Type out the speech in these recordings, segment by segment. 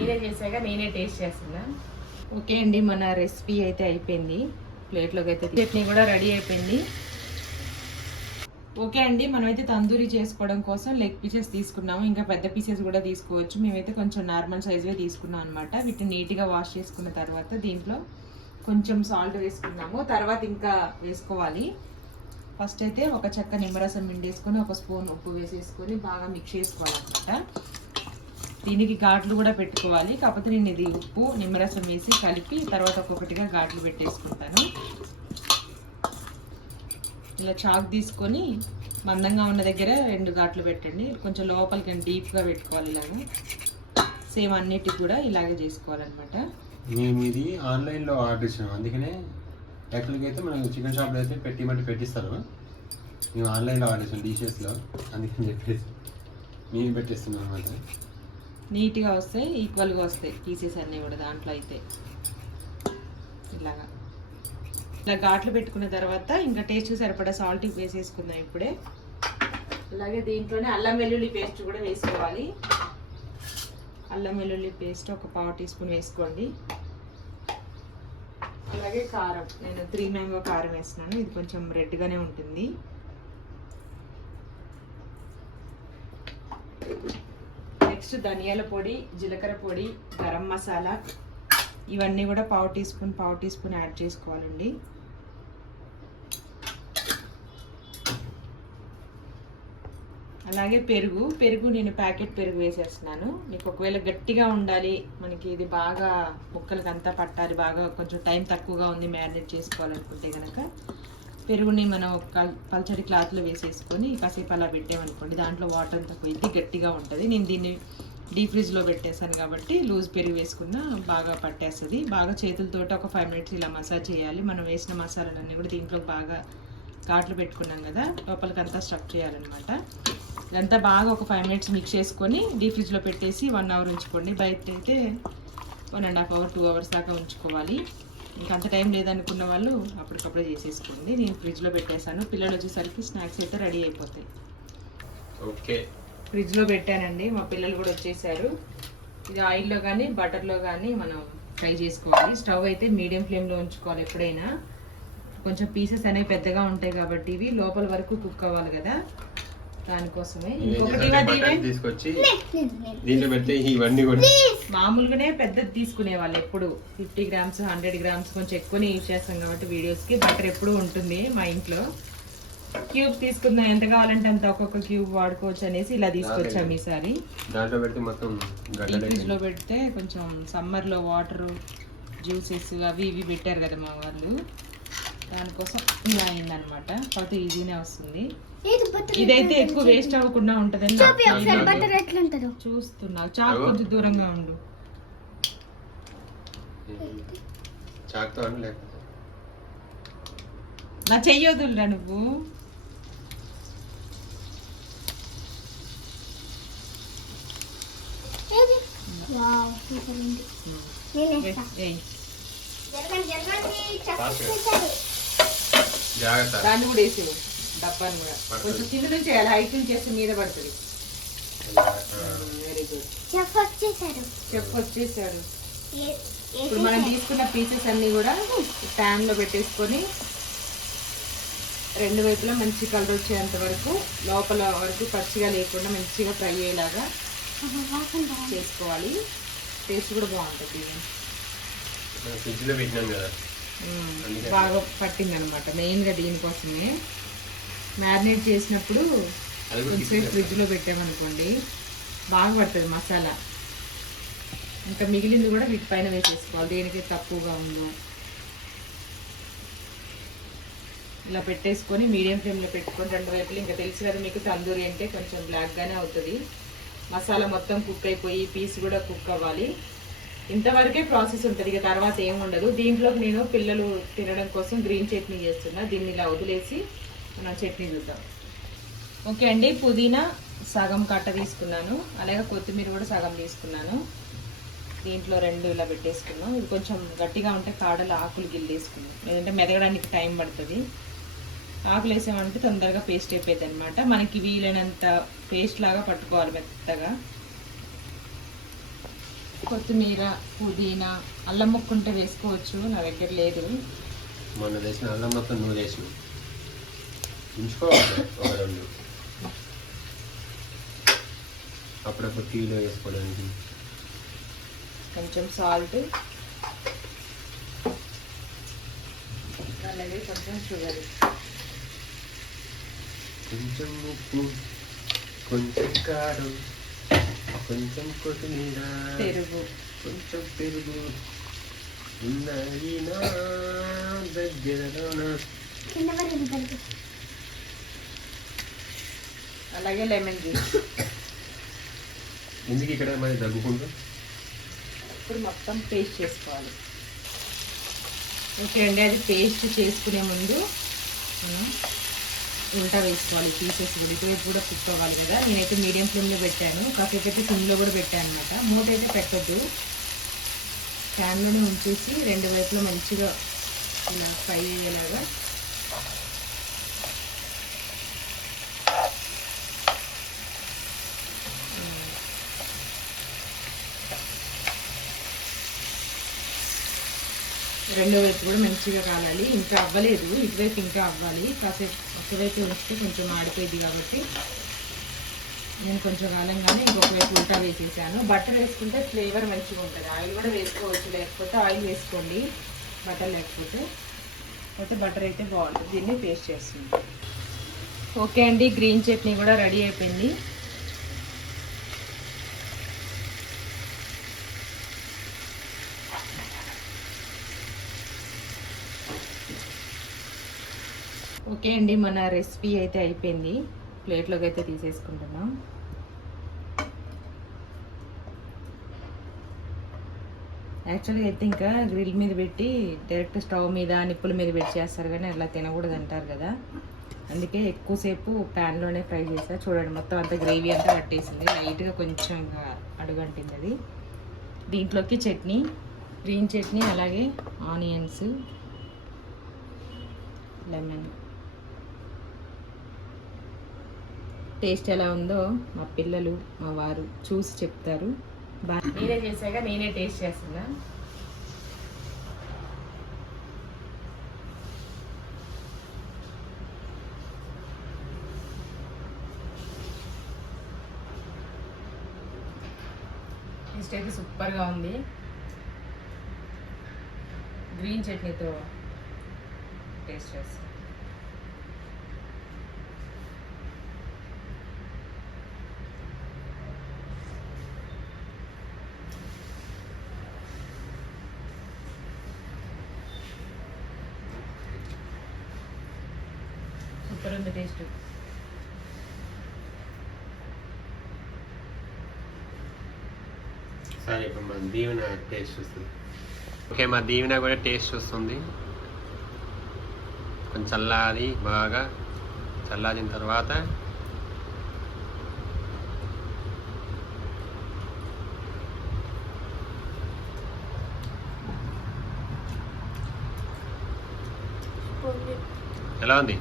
నేనే చేశాక నేనే టేస్ట్ చేస్తున్నా. ఓకే అండి మన రెసిపీ అయితే అయిపోయింది. ప్లేట్లోకి అయితే చట్నీ కూడా రెడీ అయిపోయింది. ఓకే అండి మనమైతే తందూరి చేసుకోవడం కోసం లెగ్ పీసెస్ తీసుకున్నాము. ఇంకా పెద్ద పీసెస్ కూడా తీసుకోవచ్చు. మేమైతే కొంచెం నార్మల్ సైజువే తీసుకున్నాం అనమాట వీటిని నీట్గా వాష్ చేసుకున్న తర్వాత దీంట్లో కొంచెం సాల్ట్ వేసుకున్నాము. తర్వాత ఇంకా వేసుకోవాలి. ఫస్ట్ అయితే ఒక చెక్క నిమ్మరసం పిండేసుకొని ఒక స్పూన్ ఉప్పు వేసేసుకొని బాగా మిక్స్ చేసుకోవాలన్నమాట. దీనికి ఘాట్లు కూడా పెట్టుకోవాలి. కాకపోతే నేను ఇది ఉప్పు నిమ్మరసం వేసి కలిపి తర్వాత ఒక్కొక్కటిగా ఘాట్లు పెట్టేసుకుంటాను. ఇలా చాక్ తీసుకొని మందంగా ఉన్న దగ్గర రెండు ఘాట్లు పెట్టండి. కొంచెం లోపలికి డీప్గా పెట్టుకోవాలి ఇలాగా. సేమ్ అన్నిటికి కూడా ఇలాగే చేసుకోవాలన్నమాట. మేము ఇది ఆన్లైన్లో ఆర్డర్ ఇచ్చినాం. అందుకనే యాక్చువల్గా అయితే మనం చికెన్ షాప్లో అయితే పెట్టిమంటే పెట్టిస్తారు. మేము ఆన్లైన్లో ఆర్డర్ ఇచ్చాం డీషెస్లో అందుకని చెప్పేసి. మేము పెట్టిస్తున్నాం అనమాట నీట్గా వస్తాయి ఈక్వల్గా వస్తాయి పీసెస్ అన్నీ కూడా దాంట్లో అయితే. ఇలాగా. ఇలా ఘాట్లు పెట్టుకున్న తర్వాత ఇంకా టేస్ట్ సరిపడా సాల్ట్ వేసేసుకుందాం ఇప్పుడే. అలాగే దీంట్లోనే అల్లం వెల్లుల్లి పేస్ట్ కూడా వేసుకోవాలి. అల్లం వెల్లుల్లి పేస్ట్ ఒక పావు టీ స్పూన్ వేసుకోండి. అలాగే కారం. నేను త్రీ మ్యాంగో కారం వేస్తున్నాను. ఇది కొంచెం రెడ్గానే ఉంటుంది. నెక్స్ట్ ధనియాల పొడి జీలకర్ర పొడి గరం మసాలా. ఇవన్నీ కూడా పావు టీ స్పూన్ పావు టీ స్పూన్ యాడ్ చేసుకోవాలండి. అలాగే పెరుగు. పెరుగు నేను ప్యాకెట్ పెరుగు వేసేస్తున్నాను. మీకు ఒకవేళ గట్టిగా ఉండాలి మనకి ఇది బాగా ముక్కలకి అంతా పట్టాలి బాగా కొంచెం టైం తక్కువగా ఉంది మ్యారినేట్ చేసుకోవాలనుకుంటే కనుక పెరుగుని మనం ఒక పల్చడి క్లాత్లో వేసేసుకొని కాసేపు అలా పెట్టామనుకోండి దాంట్లో వాటర్ అంతా పోయింది గట్టిగా ఉంటుంది. నేను దీన్ని డీప్ ఫ్రిడ్జ్లో పెట్టేశాను కాబట్టి లూజ్ పెరుగు వేసుకున్న బాగా పట్టేస్తుంది. బాగా చేతులతోటి ఒక ఫైవ్ మినిట్స్ ఇలా మసాజ్ చేయాలి. మనం వేసిన మసాలాలన్నీ కూడా దీంట్లో బాగా ఘాట్లు పెట్టుకున్నాం కదా లోపలికంతా స్టఫ్ చేయాలన్నమాట. ఇదంతా బాగా ఒక ఫైవ్ మినిట్స్ మిక్స్ చేసుకొని డీప్ ఫ్రిడ్జ్లో పెట్టేసి వన్ అవర్ ఉంచుకోండి. బయట అయితే one and half hour two hours దాకా ఉంచుకోవాలి. ఇంకా అంత టైం లేదనుకున్న వాళ్ళు అప్పటికప్పుడే చేసేసుకోండి. నేను ఫ్రిడ్జ్లో పెట్టేశాను. పిల్లలు వచ్చేసరికి స్నాక్స్ అయితే రెడీ అయిపోతాయి. ఓకే. ఫ్రిడ్జ్లో పెట్టానండి. మా పిల్లలు కూడా వచ్చేసారు. ఇది ఆయిల్లో కానీ బటర్లో కానీ మనం ఫ్రై చేసుకోవాలి. స్టవ్ అయితే మీడియం ఫ్లేమ్లో ఉంచుకోవాలి ఎప్పుడైనా. కొంచెం పీసెస్ అనేవి పెద్దగా ఉంటాయి కాబట్టి ఇవి లోపల వరకు కుక్ అవ్వాలి కదా. దానికోసమే. ఇంకొకటి. తీసుకొచ్చి దీంట్లో పెడితే ఇవన్నీ కూడా మామూలుగానే పెద్దది తీసుకునే వాళ్ళు ఎప్పుడు. ఫిఫ్టీ గ్రామ్స్ హండ్రెడ్ గ్రామ్స్ కొంచెం ఎక్కువనే యూజ్ చేస్తాం కాబట్టి వీడియోస్కి. బటర్ ఎప్పుడు ఉంటుంది మా ఇంట్లో. క్యూబ్ తీసుకుందాం. ఎంత కావాలంటే అంత ఒక్కొక్క క్యూబ్ వాడుకోవచ్చు అనేసి ఇలా తీసుకొచ్చాం ఈసారి. దాంట్లో పెడితే మొత్తం కొంచెం సమ్మర్లో వాటర్ జ్యూసెస్ అవి ఇవి పెట్టారు కదా మా వాళ్ళు. దానికోసం ఇలా అయిందనమాట కాకపోతే ఈజీనే వస్తుంది. ఇదైతే ఎక్కువ వేస్ట్ అవ్వకుండా ఉంటదని చూస్తున్నా. చాకు కొంచెం దూరంగా ఉండు. నా చెయ్యొద్దురా నువ్వు. వావ్ సూపర్ ఉంది. నేను వేస్తా ఏయ్. జరగండి జరగండి జాగ్రత్త. దాన్ని కూడా వేసి డబ్బాని కూడా. కొంచెం కింద నుంచి వేయాలి. హైట్ నుంచి వేస్తే మీద పడుతుంది. వెరీ గుడ్ చెఫ్ వచ్చేసాడు. చెప్పు వచ్చేసాడు ఇప్పుడు మనం తీసుకున్న పీసెస్ అన్ని కూడా ప్యాన్లో పెట్టేసుకొని రెండు వైపులా మంచి కలర్ వచ్చేంత వరకు లోపల వరకు పచ్చిగా లేకుండా మంచిగా ఫ్రై అయ్యేలాగా. చేసుకోవాలి. టేస్ట్ కూడా బాగుంటుంది. ఫ్రిడ్జ్లో పెట్టినాం కదా. బాగా పట్టింది అనమాట మెయిన్గా దీనికోసమే. మ్యారినేట్ చేసినప్పుడు కొంచెం. ఫ్రిడ్జ్లో పెట్టామనుకోండి బాగా పడుతుంది మసాలా. ఇంకా మిగిలింది కూడా వీటిపైన వేసేసుకోవాలి. దేనికి తక్కువగా ఉందో. ఇలా పెట్టేసుకొని మీడియం ఫ్లేమ్లో పెట్టుకొని రెండు వైపులు ఇంకా తెలుసు కదా మీకు తందూరి అంటే కొంచెం బ్లాక్గానే అవుతుంది. మసాలా మొత్తం కుక్ అయిపోయి పీస్ కూడా కుక్ అవ్వాలి. ఇంతవరకే ప్రాసెస్ ఉంటుంది ఇక తర్వాత ఏం ఉండదు. దీంట్లోకి నేను పిల్లలు తినడం కోసం గ్రీన్ చట్నీ చేస్తున్నా. దీన్ని ఇలా వదిలేసి మనం చట్నీ చూద్దాం. ఓకే అండి పుదీనా సగం కట్ట తీసుకున్నాను. అలాగే కొత్తిమీర కూడా సగం తీసుకున్నాను. దీంట్లో రెండు ఇలా పెట్టేసుకున్నాం. ఇది కొంచెం గట్టిగా ఉంటే కాడలు ఆకులు గిల్లేసుకున్నాం. లేదంటే మెదగడానికి టైం పడుతుంది. ఆకులు వేసామంటే తొందరగా పేస్ట్ అయిపోయింది అనమాట మనకి వీలైనంత పేస్ట్ లాగా పట్టుకోవాలి మెత్తగా. కొత్తిమీర పుదీనా అల్లం ముక్క ఉంటే వేసుకోవచ్చు నా దగ్గర లేదు. మొన్న తెచ్చిన అల్లం మొత్తం నువ్వు చేసిన ఉంచుకోవాలి ఒక రెండు. అప్పుడప్పుడు టీలో వేసుకోవడానికి. కొంచెం సాల్ట్. అలాగే కొంచెం షుగర్ కొంచెం ఉప్పు కొంచెం కారం. కొంచెం కొత్తిమీర పెరుగు. కొంచెం పెరుగు. ఉన్నాయి నా దగ్గరలోన? అలాగే లెమన్ జ్యూస్. ఎందుకు ఇక్కడ మరి దగ్గుకుంటూ ఇప్పుడు మొత్తం పేస్ట్ చేసుకోవాలి. ఓకే అండి అది పేస్ట్ చేసుకునే ముందు ఉల్టా వేసుకోవాలి పీసెస్ కూడా. ఇటువైపు కూడా కుక్ అవ్వాలి కదా. నేనైతే మీడియం ఫ్లేమ్లో పెట్టాను. కాసేపు అయితే సిమ్లో కూడా పెట్టాను అనమాట మూత అయితే పెట్టద్దు. ఫ్యాన్లోనే ఉంచేసి రెండు వైపులో మంచిగా ఇలా ఫ్రై అయ్యేలాగా. రెండో వైపు కూడా మంచిగా కాలాలి. ఇంకా అవ్వలేదు. ఇటువైపు ఇంకా అవ్వాలి. కాసేపు ఒకవైపు ఉంచితే కొంచెం ఆడిపోయింది కాబట్టి నేను కొంచెం కాలంగానే ఇంకొక వైపు ఉల్టా వేసేసాను. బటర్ వేసుకుంటే ఫ్లేవర్ మంచిగా ఉంటుంది. ఆయిల్ కూడా వేసుకోవచ్చు లేకపోతే ఆయిల్ వేసుకోండి బటర్ లేకపోతే. లేకపోతే బటర్ అయితే బాగుంటుంది. దీన్ని పేస్ట్ చేస్తుంది ఓకే అండి గ్రీన్ చట్నీ కూడా రెడీ అయిపోయింది. ఓకే అండి మన రెసిపీ అయితే అయిపోయింది. ప్లేట్లోకి అయితే తీసేసుకుంటున్నాం. యాక్చువల్గా అయితే ఇంకా గ్రిల్ మీద పెట్టి డైరెక్ట్ స్టవ్ మీద నిప్పుల మీద పెట్టి చేస్తారు కానీ అట్లా తినకూడదు అంటారు కదా. అందుకే ఎక్కువసేపు ప్యాన్లోనే ఫ్రై చేసా చూడండి మొత్తం అంతా గ్రేవీ అంతా పట్టేసింది. లైట్గా కొంచెం అడుగంటింది అది. దీంట్లోకి చట్నీ గ్రీన్ చట్నీ అలాగే ఆనియన్స్ లెమన్. టేస్ట్ ఎలా ఉందో మా పిల్లలు మా వారు చూసి చెప్తారు. బాగా నేనే చేశాక నేనే టేస్ట్ చేస్తున్నా. టేస్ట్ అయితే సూపర్గా ఉంది. గ్రీన్ చట్నీతో టేస్ట్ చేస్తాను సూపర్ ఉంది టేస్ట్ సరే ఇప్పుడు మన దీవెన టేస్ట్ చూస్తుంది. ఓకే మా దీవెన కూడా టేస్ట్ చూస్తుంది. కొంచెం చల్లారి బాగా చల్లారిన తర్వాత ఎలా ఉంది?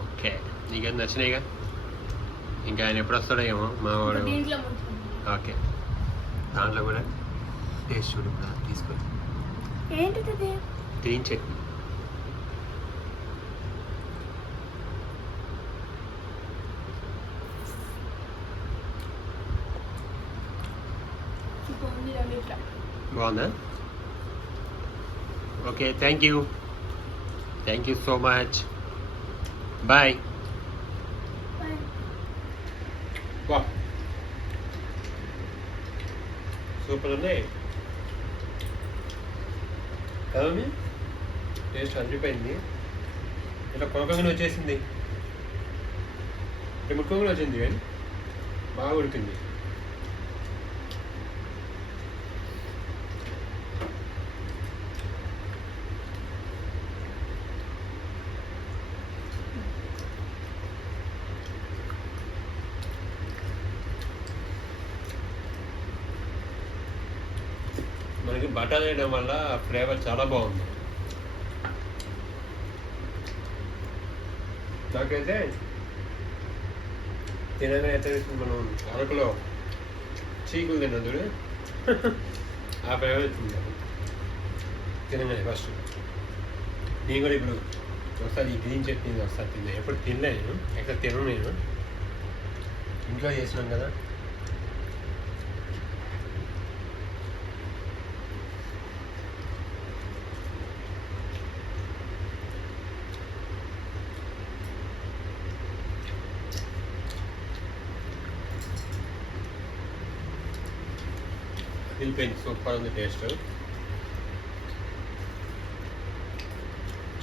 ఓకే. నీకేం నచ్చినాయిగా ఇంకా? ఆయన ఎప్పుడు వస్తాడో ఏమో? మా వాడు దీంట్లో ముంచుకుందాం. ఓకే. దాంట్లో కూడా టేస్ట్ చూడు ఇప్పుడు తీసుకొని. ఏంటిది గ్రీన్ చట్నీ. బాగుందా? Okay thank you thank you so much bye వా సూపర్ ఉన్నాయి కదండి టేస్ట్ అదిరిపోయింది ఇట్లా కొనకంగానే వచ్చేసింది. ఇట్లా వచ్చింది కానీ బాగా ఉడికింది మనకి బటర్ వేయడం వల్ల ఫ్లేవర్ చాలా బాగుంది. నాకైతే తినగానే అయితే మనం అరకులో చీకులు తిన్నా చూడు. ఆ ప్రయోజనం తిన్నాను తినగానే ఫస్ట్ నేను కూడా ఇప్పుడు ఒకసారి ఈ గ్రీన్ చట్నీ ఒకసారి తిన్నా. ఎప్పుడు తినలే నేను. ఎక్కడ తినను నేను. ఇంట్లో చేసినాం కదా. వెళ్ళిపోయింది సూపర్ ఉంది టేస్ట్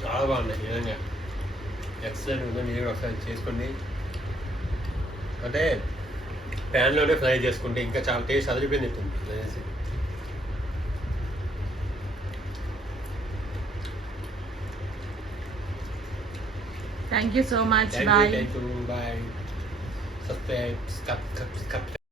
చాలా బాగున్నాయి నిజంగా. ఎక్సలెంట్ ఉంది మీరు కూడా ఒకసారి చేసుకోండి. అంటే ప్యాన్లోనే ఫ్రై చేసుకుంటే ఇంకా చాలా టేస్ట్ అదిరిపోయింది ఉంటుంది అనేసి thank you so much bye thank you bye subscribe